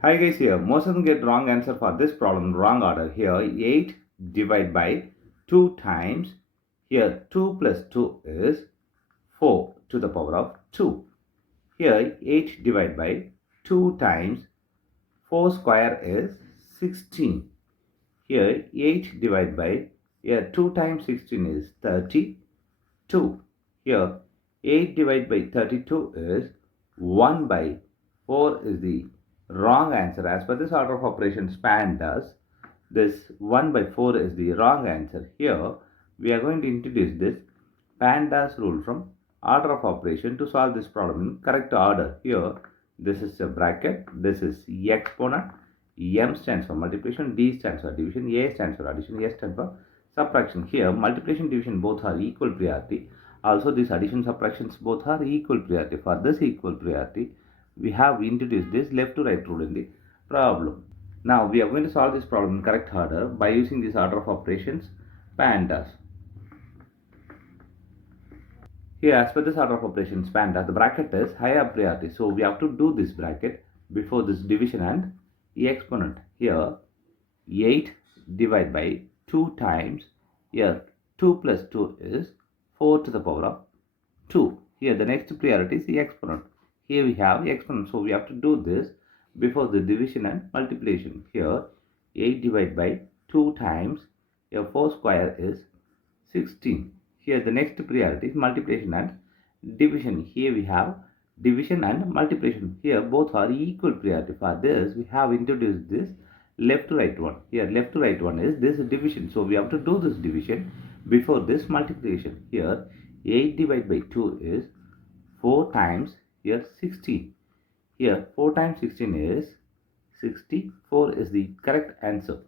Hi guys, here most of them get wrong answer for this problem, wrong order. Here 8 divided by 2 times, here 2 plus 2 is 4 to the power of 2. Here 8 divided by 2 times 4 square is 16. Here 8 divided by, here 2 times 16 is 32. Here 8 divided by 32 is 1 by 4 is the wrong answer. As per this order of operations PEMDAS, this 1 by 4 is the wrong answer. Here we are going to introduce this PEMDAS rule from order of operation to solve this problem in correct order. Here this is a bracket, this is exponent, M stands for multiplication, D stands for division, A stands for addition, S stands for subtraction. Here multiplication division both are equal priority. Also these addition subtractions both are equal priority. For this equal priority, we have introduced this left to right rule in the problem. Now we are going to solve this problem in correct order by using this order of operations PEMDAS. Here as per this order of operations PEMDAS, the bracket is higher priority. So we have to do this bracket before this division and exponent. Here 8 divided by 2 times, here 2 plus 2 is 4 to the power of 2. Here the next priority is the exponent. Here we have exponent, so we have to do this before the division and multiplication. Here 8 divided by 2 times, here 4 square is 16. Here the next priority is multiplication and division. Here we have division and multiplication. Here both are equal priority. For this we have introduced this left to right one. Here left to right one is this division. So we have to do this division before this multiplication. Here 8 divided by 2 is 4 times, here 16. Here 4 times 16 is 64 is the correct answer.